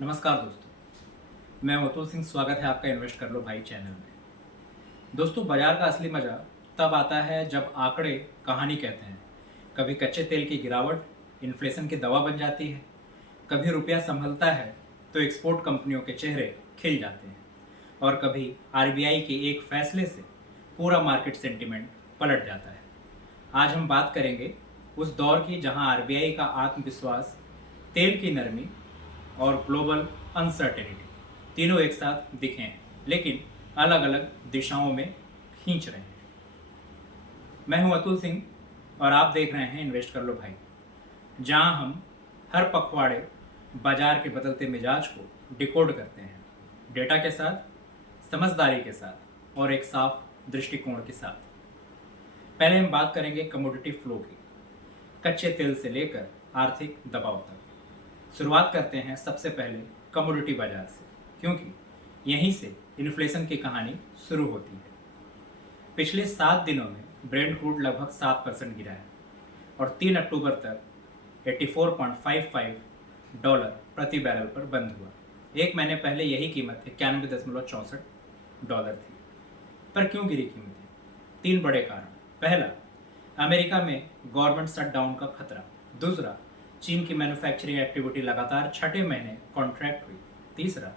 नमस्कार दोस्तों, मैं अतुल सिंह। स्वागत है आपका इन्वेस्ट कर लो भाई चैनल में। दोस्तों, बाजार का असली मजा तब आता है जब आंकड़े कहानी कहते हैं। कभी कच्चे तेल की गिरावट इन्फ्लेशन की दवा बन जाती है, कभी रुपया संभलता है तो एक्सपोर्ट कंपनियों के चेहरे खिल जाते हैं, और कभी आरबीआई के एक फैसले से पूरा मार्केट सेंटिमेंट पलट जाता है। आज हम बात करेंगे उस दौर की जहां आरबीआई का आत्मविश्वास, तेल की नरमी और ग्लोबल अनसर्टेनिटी तीनों एक साथ दिखे हैं, लेकिन अलग अलग दिशाओं में खींच रहे हैं। मैं हूं अतुल सिंह और आप देख रहे हैं इन्वेस्ट कर लो भाई, जहां हम हर पखवाड़े बाजार के बदलते मिजाज को डिकोड करते हैं, डेटा के साथ, समझदारी के साथ और एक साफ दृष्टिकोण के साथ। पहले हम बात करेंगे कमोडिटी फ्लो की, कच्चे तेल से लेकर आर्थिक दबाव तक। शुरुआत करते हैं सबसे पहले कमोडिटी बाजार से, क्योंकि यहीं से इन्फ्लेशन की कहानी शुरू होती है। पिछले 7 दिनों में ब्रेंट क्रूड लगभग 7% गिरा है और 3 अक्टूबर तक 84.55 डॉलर प्रति बैरल पर बंद हुआ। एक महीने पहले यही कीमत 91.64 डॉलर थी। पर क्यों गिरी कीमतें? 3 बड़े कारण। पहला, अमेरिका में गवर्नमेंट शटडाउन का खतरा। दूसरा, चीन की मैन्युफैक्चरिंग एक्टिविटी लगातार छठे महीने कॉन्ट्रैक्ट हुई। तीसरा,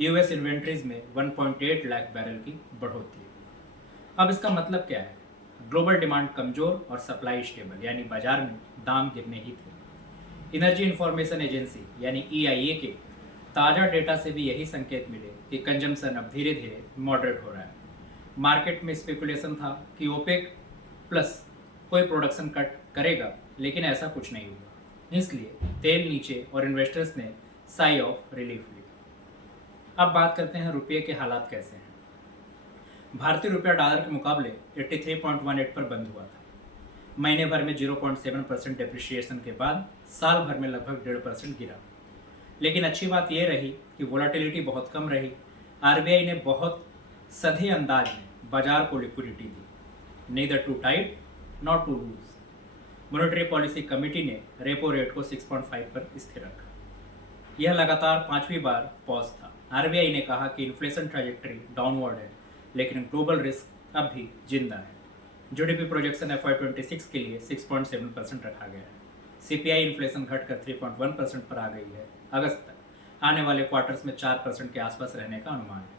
यूएस इन्वेंट्रीज में 1.8 लाख बैरल की बढ़ोतरी। अब इसका मतलब क्या है? ग्लोबल डिमांड कमजोर और सप्लाई स्टेबल, यानी बाजार में दाम गिरने ही थे। एनर्जी इंफॉर्मेशन एजेंसी यानी ईआईए के ताज़ा डेटा से भी यही संकेत मिले कि कंजम्पशन अब धीरे धीरे मॉडरेट हो रहा है। मार्केट में स्पेकुलेशन था कि ओपेक प्लस कोई प्रोडक्शन कट करेगा, लेकिन ऐसा कुछ नहीं हुआ। इसलिए तेल नीचे और इन्वेस्टर्स ने साई ऑफ रिलीफ ली। अब बात करते हैं रुपये के हालात कैसे हैं। भारतीय रुपया डॉलर के मुकाबले 83.18 पर बंद हुआ था। महीने भर में 0.7% डिप्रिशिएशन के बाद साल भर में लगभग 1.5% गिरा। लेकिन अच्छी बात यह रही कि वोलाटिलिटी बहुत कम रही। आरबीआई ने बहुत सधे अंदाज में बाजार को लिक्विडिटी दी, neither too tight not too loose. Monetary policy committee ने रेपो रेट को 6.5 पर स्थिर रखा। यह लगातार 5वीं बार पॉज था। आरबीआई ने कहा कि इन्फ्लेशन ट्रैजेक्टरी डाउनवर्ड है, लेकिन ग्लोबल रिस्क अब भी जिंदा है। जीडीपी प्रोजेक्शन FY26 के लिए 6.7% रखा गया है। सीपीआई इन्फ्लेशन घटकर 3.1% पर आ गई है। अगस्त तक आने वाले क्वार्टर्स में 4% के आसपास रहने का अनुमान है,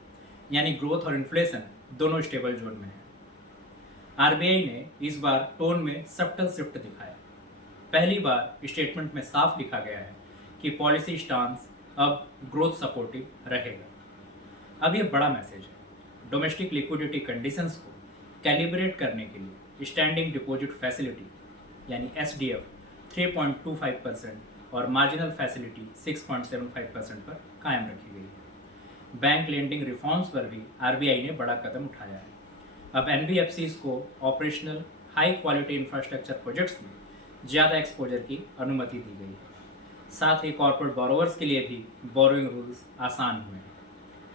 यानी ग्रोथ और इन्फ्लेशन दोनों स्टेबल जोन में है। आरबीआई ने इस बार टोन में सब्टल शिफ्ट दिखाया। पहली बार स्टेटमेंट में साफ लिखा गया है कि पॉलिसी स्टांस अब ग्रोथ सपोर्टिव रहेगा। अब यह बड़ा मैसेज है। डोमेस्टिक लिक्विडिटी कंडीशंस को कैलिब्रेट करने के लिए स्टैंडिंग डिपॉजिट फैसिलिटी यानी एसडीएफ 3.25% और मार्जिनल फैसिलिटी 6.75% पर कायम रखी गई है। बैंक लेंडिंग रिफॉर्म्स पर भी आरबीआई ने बड़ा कदम उठाया है। अब एनबीएफसीज को operational high quality infrastructure projects में ज़्यादा एक्सपोजर की अनुमति दी गई है। साथ ही कॉर्पोरेट बोरोवर्स के लिए भी बोरोइंग रूल्स आसान हुए हैं।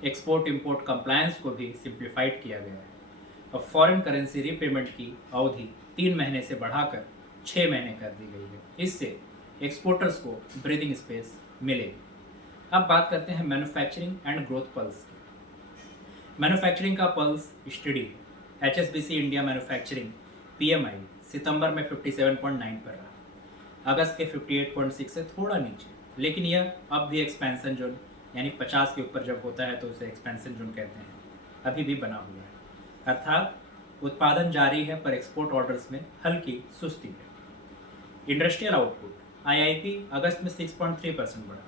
एक्सपोर्ट इंपोर्ट कंप्लायंस को भी सिंप्लीफाइड किया गया है। अब फॉरेन करेंसी रीपेमेंट की अवधि 3 महीने से बढ़ाकर 6 महीने कर दी गई है। इससे एक्सपोर्टर्स को ब्रीदिंग स्पेस मिलेगी। अब बात करते हैं मैन्युफैक्चरिंग एंड ग्रोथ पल्स की। मैन्युफैक्चरिंग का पल्स स्टडी है। एचएसबीसी इंडिया मैन्युफैक्चरिंग पीएमआई सितंबर में 57.9 पर रहा, अगस्त के 58.6 से थोड़ा नीचे, लेकिन यह अब भी एक्सपेंशन जोन यानी 50 के ऊपर जब होता है तो उसे एक्सपेंशन जोन कहते हैं, अभी भी बना हुआ है। अर्थात उत्पादन जारी है, पर एक्सपोर्ट ऑर्डर्स में हल्की सुस्ती है। इंडस्ट्रियल आउटपुट आईआईपी अगस्त में 6.3% बढ़ा।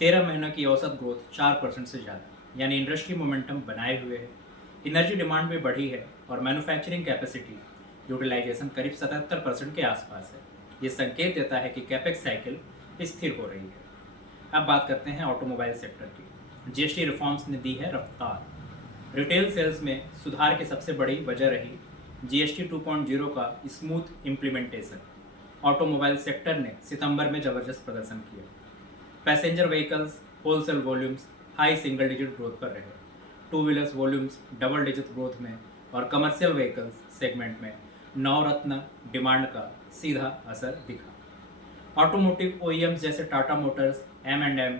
13 महीनों की औसत ग्रोथ 4% से ज़्यादा, यानी इंडस्ट्री मोमेंटम बनाए हुए है। एनर्जी डिमांड भी बढ़ी है और मैन्युफैक्चरिंग कैपेसिटी यूटिलाइजेशन करीब 77% के आसपास है। ये संकेत देता है कि कैपेक्स साइकिल स्थिर हो रही है। अब बात करते हैं ऑटोमोबाइल सेक्टर की। जीएसटी रिफॉर्म्स ने दी है रफ्तार। रिटेल सेल्स में सुधार की सबसे बड़ी वजह रही जीएसटी 2.0 का स्मूथ इम्प्लीमेंटेशन। ऑटोमोबाइल सेक्टर ने सितंबर में जबरदस्त प्रदर्शन किया। Passenger vehicles wholesale volumes high single digit growth पर रहे। Two wheelers volumes double digit growth में और कमर्शियल व्हीकल्स सेगमेंट में नवरत्न डिमांड का सीधा असर दिखा। ऑटोमोटिव ओईएम्स जैसे Tata Motors, M&M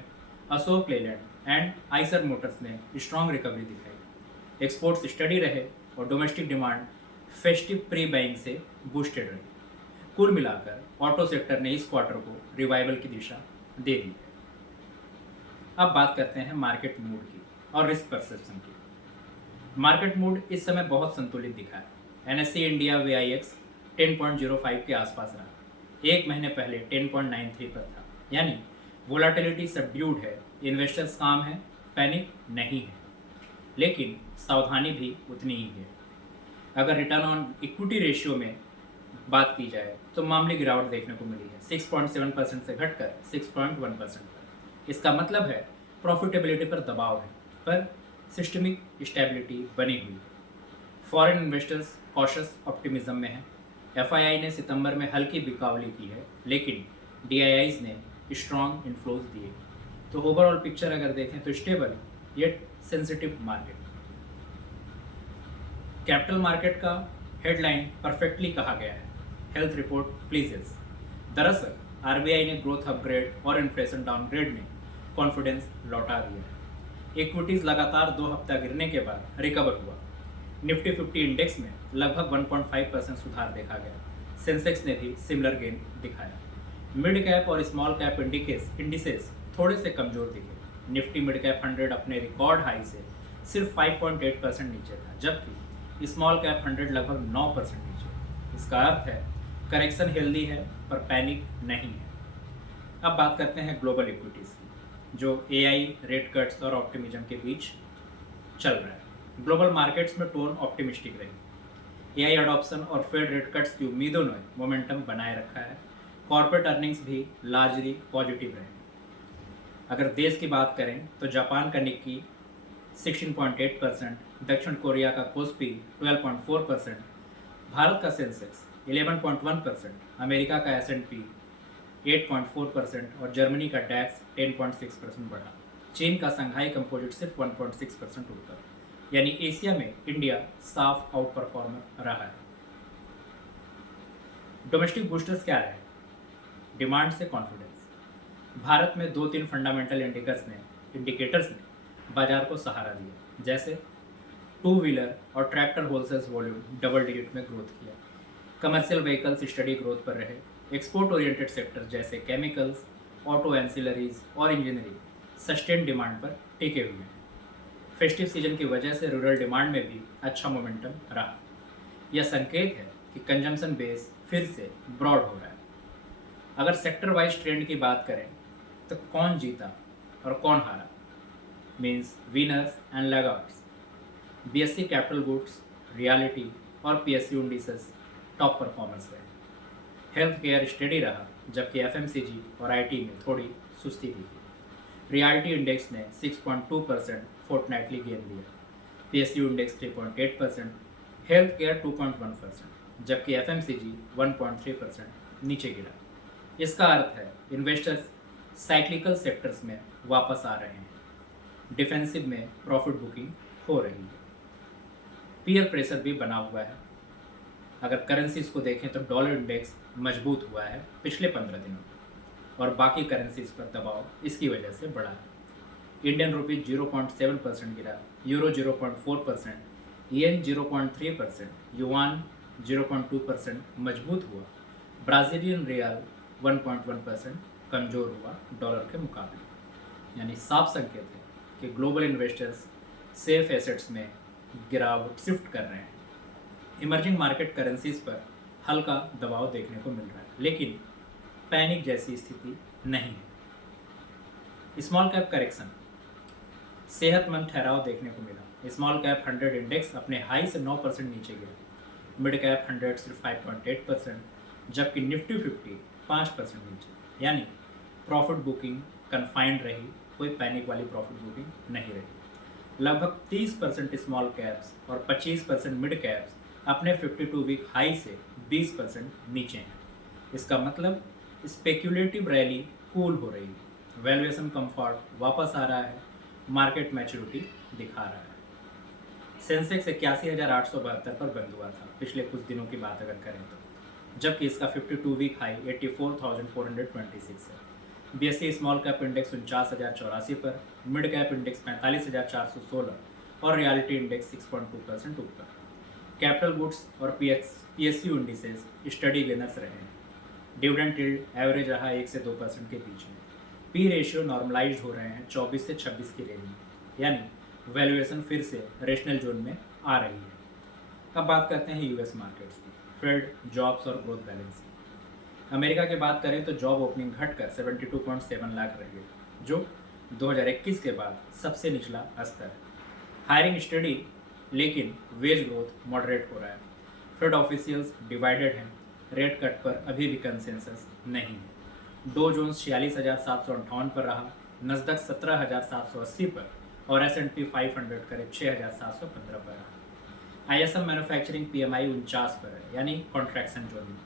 Ashok Leyland and Eicher Motors ने स्ट्रॉन्ग रिकवरी दिखाई। एक्सपोर्ट्स स्टडी रहे और domestic demand festive pre buying से बूस्टेड रही। कुल मिलाकर ऑटो सेक्टर ने इस क्वार्टर को रिवाइवल की दिशा दे दी है। अब बात करते हैं मार्केट मूड की और रिस्क परसेप्शन की। मार्केट मूड इस समय बहुत संतुलित दिखा है। एनएससी इंडिया VIX 10.05 के आसपास रहा। एक महीने पहले 10.93 पर था, यानी वोलाटिलिटी सबड्यूड है, इन्वेस्टर्स काम है, पैनिक नहीं है, लेकिन सावधानी भी उतनी ही है। अगर रिटर्न ऑन इक्विटी रेशियो में बात की जाए तो मामूली गिरावट देखने को मिली है, 6.7% से घटकर 6.1% पर। इसका मतलब है प्रॉफिटेबिलिटी पर दबाव है, पर सिस्टमिक स्टेबिलिटी बनी हुई है। फॉरेन इन्वेस्टर्स कॉशस ऑप्टिमिज्म में है। FII ने सितंबर में हल्की बिकावली की है, लेकिन DIIs ने स्ट्रॉन्ग इन्फ्लोज दिए। तो ओवरऑल पिक्चर अगर देखें तो stable yet sensitive market. Capital market का हेडलाइन परफेक्टली कहा गया है, हेल्थ रिपोर्ट प्लीजेस। दरअसल RBI ने ग्रोथ अपग्रेड और इन्फ्लेशन डाउनग्रेड में कॉन्फिडेंस लौटा दिया है। इक्विटीज लगातार 2 हफ्ता गिरने के बाद रिकवर हुआ। निफ्टी 50 इंडेक्स में लगभग 1.5% सुधार देखा गया। सेंसेक्स ने भी सिमिलर गेन दिखाया। मिड कैप और स्मॉल कैप इंडिसेस थोड़े से कमजोर दिखे। निफ्टी मिड कैप 100 अपने रिकॉर्ड हाई से सिर्फ 5.8% नीचे था, जबकि स्मॉल कैप 100 लगभग 9% नीचे। इसका अर्थ है करेक्शन हेल्दी है पर पैनिक नहीं है। अब बात करते हैं ग्लोबल इक्विटीज़ की, जो AI रेट कट्स और ऑप्टिमिज्म के बीच चल रहा है। ग्लोबल मार्केट्स में टोन ऑप्टिमिस्टिक रही। AI अडॉप्शन और फेड रेट कट्स की उम्मीदों ने मोमेंटम बनाए रखा है। कॉर्पोरेट अर्निंग्स भी लार्जली पॉजिटिव रहे। अगर देश की बात करें तो जापान का निक्की 16.8%, दक्षिण कोरिया का कोस्पी 12.4%, भारत का सेंसेक्स 11.1%, अमेरिका का S&P 8.4% और जर्मनी का डैक्स 10.6% बढ़ा। चीन का संघाई कंपोजिट सिर्फ 1.6% ऊपर। यानी एशिया में इंडिया साफ आउट परफॉर्मर रहा है। डोमेस्टिक बूस्टर्स क्या रहे? डिमांड से कॉन्फिडेंस। भारत में 2-3 फंडामेंटल इंडिकेटर्स ने बाजार को सहारा दिया, जैसे 2 व्हीलर और tractor wholesales volume double digit में ग्रोथ किया। कमर्शियल व्हीकल्स स्टडी ग्रोथ पर रहे। एक्सपोर्ट ओरिएंटेड सेक्टर जैसे केमिकल्स, ऑटो एंसिलरीज और इंजीनियरिंग सस्टेन डिमांड पर टिके हुए हैं। फेस्टिव सीजन की वजह से रूरल डिमांड में भी अच्छा मोमेंटम रहा। यह संकेत है कि कंजम्पशन बेस फिर से ब्रॉड हो रहा है। अगर सेक्टर वाइज ट्रेंड की बात करें तो कौन जीता और कौन हारा, means winners and laggards. BSE capital goods, realty और PSU इंडिसेस टॉप परफॉर्मेंस रहे। हेल्थ केयर स्टेडी रहा, जबकि FMCG और IT में थोड़ी सुस्ती थी। रियलिटी इंडेक्स ने 6.2% फोर्टनाइटली गेन दिया। PSU इंडेक्स 3.8%, हेल्थ केयर 2.1%, जबकि FMCG 1.3% नीचे गिरा। इसका अर्थ है इन्वेस्टर्स साइक्लिकल सेक्टर्स में वापस आ रहे हैं। डिफेंसिव में प्रॉफिट बुकिंग हो रही है। पीयर प्रेशर भी बना हुआ है। अगर करेंसीज को देखें तो डॉलर इंडेक्स मजबूत हुआ है पिछले 15 दिनों में, और बाकी करेंसीज पर दबाव इसकी वजह से बढ़ा है। इंडियन रुपी 0.7% गिरा, यूरो 0.4%, येन 0.3%, युआन 0.2% मजबूत हुआ। ब्राज़ीलियन रियल 1.1% कमज़ोर हुआ डॉलर के मुकाबले। यानी साफ संकेत है कि ग्लोबल इन्वेस्टर्स सेफ एसेट्स में गिरावट शिफ्ट कर रहे हैं। इमर्जिंग मार्केट करेंसीज पर हल्का दबाव देखने को मिल रहा है, लेकिन पैनिक जैसी स्थिति नहीं है। स्मॉल कैप करेक्शन, सेहतमंद ठहराव देखने को मिला। स्मॉल कैप 100 इंडेक्स अपने हाई से 9% नीचे गिरा। मिड कैप 100 सिर्फ 5.8%, जबकि निफ्टी 50 5% नीचे। यानी प्रॉफिट बुकिंग कन्फाइंड रही, कोई पैनिक वाली प्रॉफिट बुकिंग नहीं रही। लगभग 30% स्मॉल कैप्स और 25% मिड कैप्स अपने 52 वीक हाई से 20% नीचे हैं। इसका मतलब स्पेक्यूलेटिव रैली कूल हो रही है। वैल्यूएशन कंफर्ट वापस आ रहा है, मार्केट मैच्योरिटी दिखा रहा है। सेंसेक्स 81,872 पर बंद हुआ था पिछले कुछ दिनों की बात अगर करें तो, जबकि इसका 52 वीक हाई 84,426 है। BSE स्मॉल कैप इंडेक्स 49,084 पर, मिड कैप इंडेक्स 45,416 और रियलिटी इंडेक्स 6.2% ऊपर। कैपिटल गुड्स और PSU इंडिसेस स्टडी गेनर्स रहे हैं। डिविडेंड यील्ड एवरेज रहा 1 से 2% के बीच में। पी रेशियो नॉर्मलाइज हो रहे हैं 24 से 26 की रेंज में, यानी वैल्यूएशन फिर से रेशनल जोन में आ रही है। अब बात करते हैं यूएस मार्केट्स की, फेड, जॉब्स और ग्रोथ बैलेंस की। अमेरिका की बात करें तो जॉब ओपनिंग घटकर 72.7 लाख रही है, जो 2021 के बाद सबसे निचला स्तर है। हायरिंग स्टडी, लेकिन वेज ग्रोथ मॉडरेट हो रहा है। फेड ऑफिशियल्स डिवाइडेड हैं, रेट कट पर अभी भी कंसेंसस नहीं है। डो जोन्स 46,758 पर रहा, नस्दक 17,780 पर और S&P 500 करीब 6,715 पर रहा। ISM मैन्युफैक्चरिंग PMI 49 पर है, यानी कॉन्ट्रैक्शन जोन में,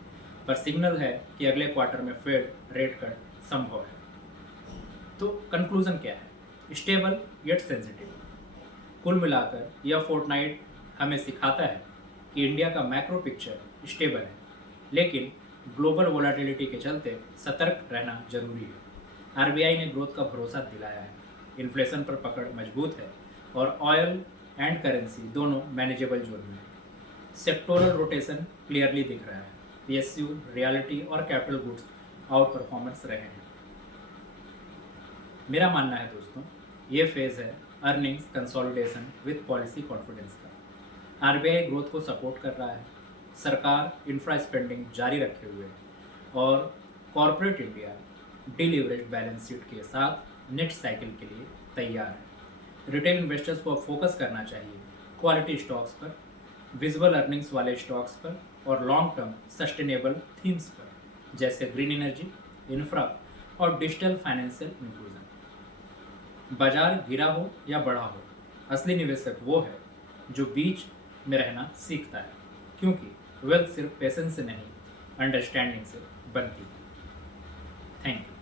पर सिग्नल है कि अगले क्वार्टर में फेड रेट कट संभव है। तो कंक्लूजन क्या है? Stable yet sensitive. कुल मिलाकर यह फोर्टनाइट हमें सिखाता है कि इंडिया का मैक्रो पिक्चर स्टेबल है, लेकिन ग्लोबल वोलाटिलिटी के चलते सतर्क रहना जरूरी है। RBI ने ग्रोथ का भरोसा दिलाया है, इन्फ्लेशन पर पकड़ मजबूत है और ऑयल एंड करेंसी दोनों मैनेजेबल जोन में है। सेक्टोरल रोटेशन क्लियरली दिख रहा है। PSU, रियलिटी और कैपिटल गुड्स आउट परफॉर्मेंस रहे हैं। मेरा मानना है दोस्तों, ये फेज़ है earnings consolidation with policy confidence का। RBI ग्रोथ को सपोर्ट कर रहा है, सरकार इंफ्रा स्पेंडिंग जारी रखे हुए है और कॉरपोरेट इंडिया डिलीवरेज बैलेंस शीट के साथ नेक्स्ट साइकिल के लिए तैयार है। रिटेल इन्वेस्टर्स को अब फोकस करना चाहिए क्वालिटी स्टॉक्स पर, विजिबल अर्निंग्स वाले स्टॉक्स पर और लॉन्ग टर्म सस्टेनेबल थीम्स पर, जैसे ग्रीन एनर्जी, इंफ्रा और डिजिटल फाइनेंशियल इंक्लूजन। बाजार गिरा हो या बढ़ा हो, असली निवेशक वो है जो बीच में रहना सीखता है, क्योंकि वेल्थ सिर्फ पेशेंस से नहीं, अंडरस्टैंडिंग से बनती है। Thank you.